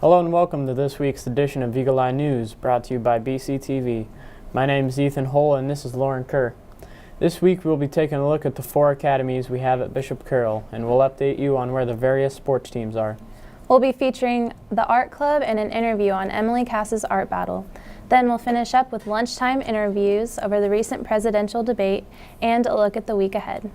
Hello and welcome to this week's edition of Eagle Eye News, brought to you by BCTV. My name is Ethan Hull and this is Lauren Kerr. This week we'll be taking a look at the 4 academies we have at Bishop Carroll, and we'll update you on where the various sports teams are. We'll be featuring the art club and an interview on Emily Cass's art battle. Then we'll finish up with lunchtime interviews over the recent presidential debate and a look at the week ahead.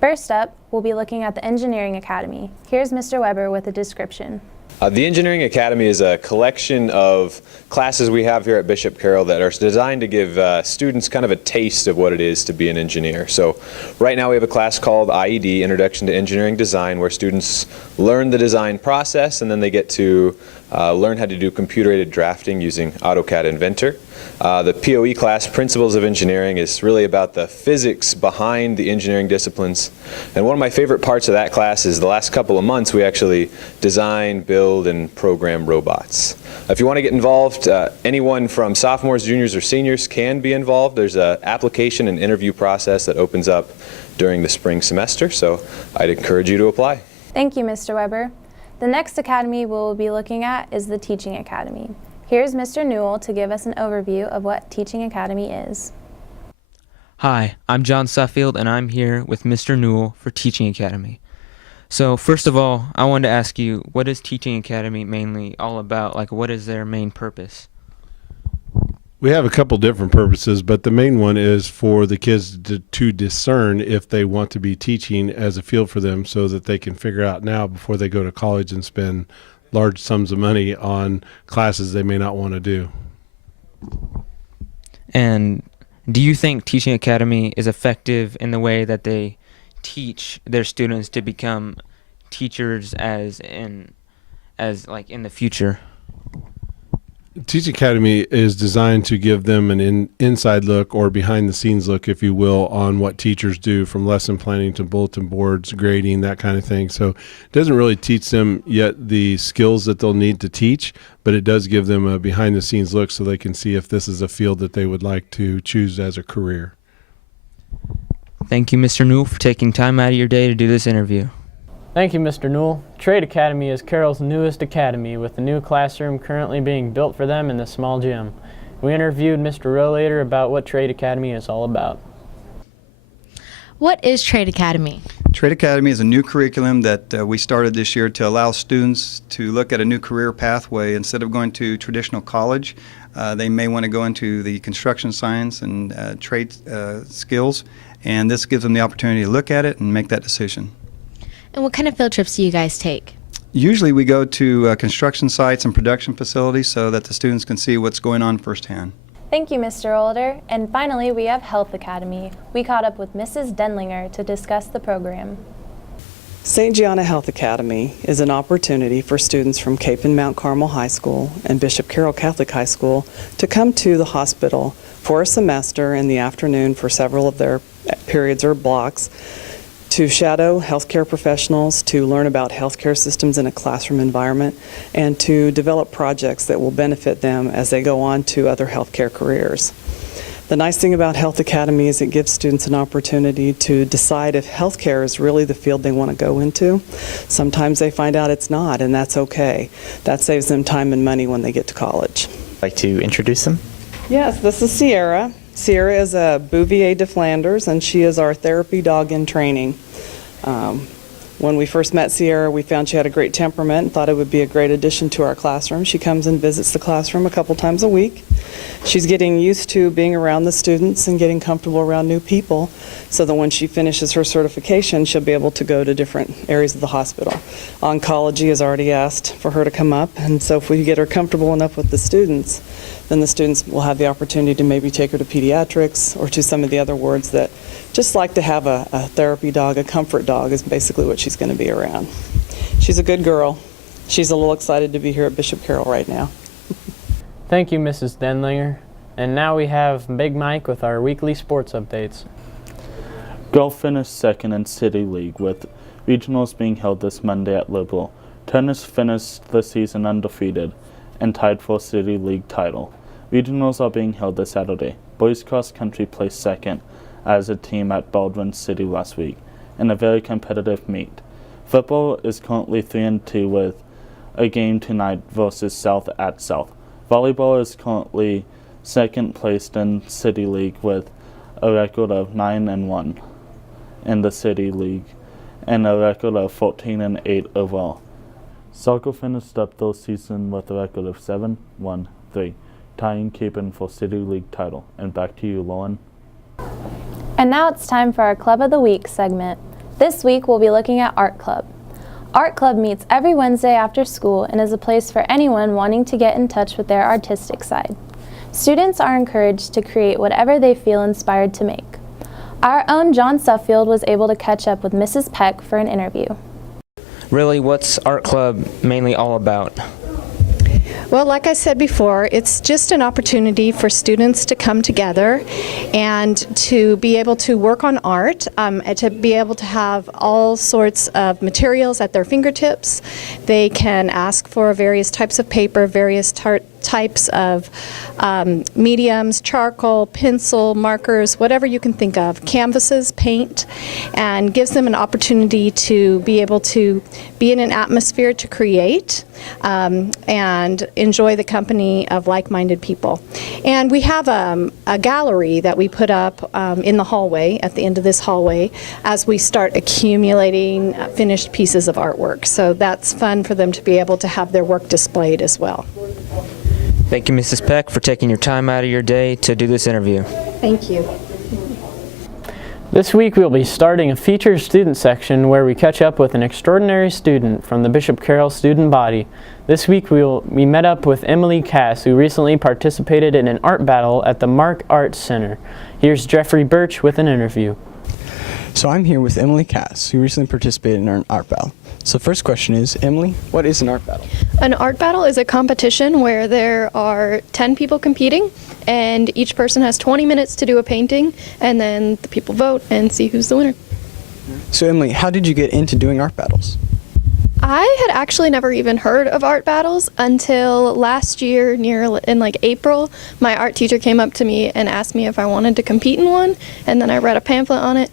First up, we'll be looking at the Engineering Academy. Here's Mr. Weber with a description. The Engineering Academy is a collection of classes we have here at Bishop Carroll that are designed to give students kind of a taste of what it is to be an engineer. So right now we have a class called IED, Introduction to Engineering Design, where students learn the design process and then they get to learn how to do computer-aided drafting using AutoCAD Inventor. The POE class, Principles of Engineering, is really about the physics behind the engineering disciplines. And one of my favorite parts of that class is the last couple of months we actually design, build, and program robots. If you want to get involved, anyone from sophomores, juniors, or seniors can be involved. There's an application and interview process that opens up during the spring semester, so I'd encourage you to apply. Thank you, Mr. Weber. The next academy we'll be looking at is the Teaching Academy. Here's Mr. Newell to give us an overview of what Teaching Academy is. Hi, I'm John Suffield and I'm here with Mr. Newell for Teaching Academy. So first of all, I wanted to ask you, what is Teaching Academy mainly all about? Like, what is their main purpose? We have a couple different purposes, but the main one is for the kids to discern if they want to be teaching as a field for them, so that they can figure out now before they go to college and spend large sums of money on classes they may not want to do. And do you think Teaching Academy is effective in the way that they teach their students to become teachers in the future? Teaching Academy is designed to give them an inside look, or behind the scenes look, if you will, on what teachers do, from lesson planning to bulletin boards, grading, that kind of thing. So it doesn't really teach them yet the skills that they'll need to teach, but it does give them a behind the scenes look so they can see if this is a field that they would like to choose as a career. Thank you, Mr. Newell, for taking time out of your day to do this interview. Thank you, Mr. Newell. Trade Academy is Carroll's newest academy, with a new classroom currently being built for them in the small gym. We interviewed Mr. Rollator about what Trade Academy is all about. What is Trade Academy? Trade Academy is a new curriculum that we started this year to allow students to look at a new career pathway. Instead of going to traditional college, they may want to go into the construction science and trade skills, and this gives them the opportunity to look at it and make that decision. And what kind of field trips do you guys take? Usually we go to construction sites and production facilities so that the students can see what's going on firsthand. Thank you, Mr. Older. And finally, we have Health Academy. We caught up with Mrs. Denlinger to discuss the program. St. Gianna Health Academy is an opportunity for students from Cape and Mount Carmel High School and Bishop Carroll Catholic High School to come to the hospital for a semester in the afternoon for several of their periods or blocks, to shadow healthcare professionals, to learn about healthcare systems in a classroom environment, and to develop projects that will benefit them as they go on to other healthcare careers. The nice thing about Health Academy is it gives students an opportunity to decide if healthcare is really the field they want to go into. Sometimes they find out it's not, and that's okay. That saves them time and money when they get to college. Like to introduce them? Yes, this is Sierra. Sierra is a Bouvier de Flanders, and she is our therapy dog in training. When we first met Sierra, we found she had a great temperament and thought it would be a great addition to our classroom. She comes and visits the classroom a couple times a week. She's getting used to being around the students and getting comfortable around new people, so that when she finishes her certification, she'll be able to go to different areas of the hospital. Oncology has already asked for her to come up, and so if we get her comfortable enough with the students, then the students will have the opportunity to maybe take her to pediatrics or to some of the other wards that just like to have a therapy dog. A comfort dog is basically what she's going to be around. She's a good girl. She's a little excited to be here at Bishop Carroll right now. Thank you, Mrs. Denlinger. And now we have Big Mike with our weekly sports updates. Golf finished second in City League, with regionals being held this Monday at Liberal. Tennis finished the season undefeated and tied for City League title. Regionals are being held this Saturday. Boys cross country placed second as a team at Baldwin City last week in a very competitive meet. Football is currently 3-2 with a game tonight versus South at South. Volleyball is currently second placed in City League with a record of 9-1 in the City League and a record of 14-8 overall. Soccer finished up the season with a record of 7-1-3, tying Capen for City League title. And back to you, Lauren. And now it's time for our Club of the Week segment. This week we'll be looking at Art Club. Art Club meets every Wednesday after school and is a place for anyone wanting to get in touch with their artistic side. Students are encouraged to create whatever they feel inspired to make. Our own John Suffield was able to catch up with Mrs. Peck for an interview. Really, what's Art Club mainly all about? Well, like I said before, it's just an opportunity for students to come together and to be able to work on art, and to be able to have all sorts of materials at their fingertips. They can ask for various types of paper, various types of mediums, charcoal, pencil, markers, whatever you can think of, canvases, paint, and gives them an opportunity to be able to be in an atmosphere to create and enjoy the company of like-minded people. And we have a gallery that we put up in the hallway, at the end of this hallway, as we start accumulating finished pieces of artwork. So that's fun for them to be able to have their work displayed as well. Thank you, Mrs. Peck, for taking your time out of your day to do this interview. Thank you. This week we'll be starting a featured student section where we catch up with an extraordinary student from the Bishop Carroll student body. This week we met up with Emily Cass, who recently participated in an art battle at the Mark Arts Center. Here's Jeffrey Birch with an interview. So I'm here with Emily Cass, who recently participated in an art battle. So the first question is, Emily, what is an art battle? An art battle is a competition where there are 10 people competing, and each person has 20 minutes to do a painting, and then the people vote and see who's the winner. So Emily, how did you get into doing art battles? I had actually never even heard of art battles until last year, in like April. My art teacher came up to me and asked me if I wanted to compete in one, and then I read a pamphlet on it,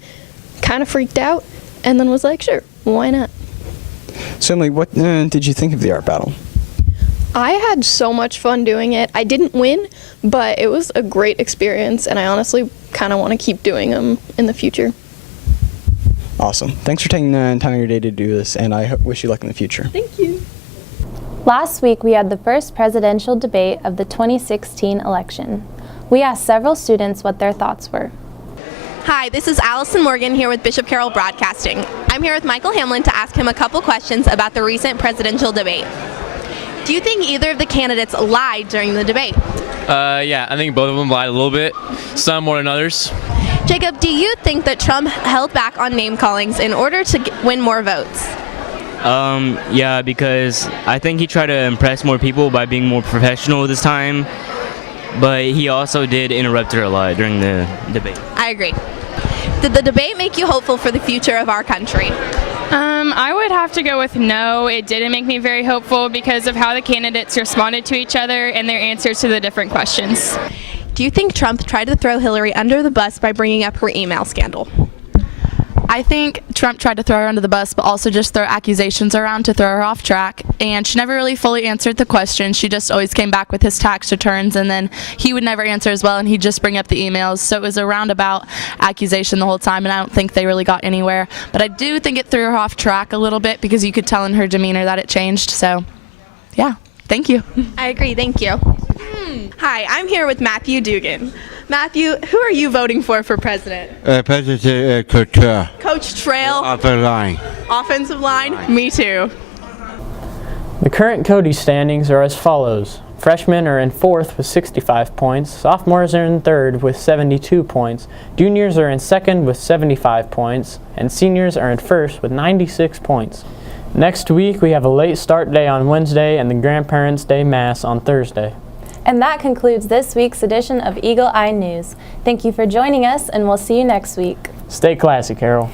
kind of freaked out, and then was like, sure, why not? So Emily, what did you think of the art battle? I had so much fun doing it. I didn't win, but it was a great experience, and I honestly kind of want to keep doing them in the future. Awesome. Thanks for taking the time of your day to do this, and I wish you luck in the future. Thank you. Last week we had the first presidential debate of the 2016 election. We asked several students what their thoughts were. Hi, this is Allison Morgan here with Bishop Carroll Broadcasting. I'm here with Michael Hamlin to ask him a couple questions about the recent presidential debate. Do you think either of the candidates lied during the debate? Yeah, I think both of them lied a little bit, some more than others. Jacob, do you think that Trump held back on name callings in order to win more votes? Yeah, because I think he tried to impress more people by being more professional this time, but he also did interrupt her a lot during the debate. I agree. Did the debate make you hopeful for the future of our country? I would have to go with no. It didn't make me very hopeful because of how the candidates responded to each other and their answers to the different questions. Do you think Trump tried to throw Hillary under the bus by bringing up her email scandal? I think Trump tried to throw her under the bus, but also just throw accusations around to throw her off track. And she never really fully answered the question. She just always came back with his tax returns, and then he would never answer as well, and he'd just bring up the emails. So it was a roundabout accusation the whole time, and I don't think they really got anywhere. But I do think it threw her off track a little bit because you could tell in her demeanor that it changed. So, yeah, thank you. I agree, thank you. Hi, I'm here with Matthew Dugan. Matthew, who are you voting for president? President Couture. Coach Trail. Offensive line. Offensive line? Me too. The current Cody standings are as follows. Freshmen are in 4th with 65 points, sophomores are in 3rd with 72 points, juniors are in 2nd with 75 points, and seniors are in 1st with 96 points. Next week we have a late start day on Wednesday and the Grandparents' Day Mass on Thursday. And that concludes this week's edition of Eagle Eye News. Thank you for joining us, and we'll see you next week. Stay classy, Carol.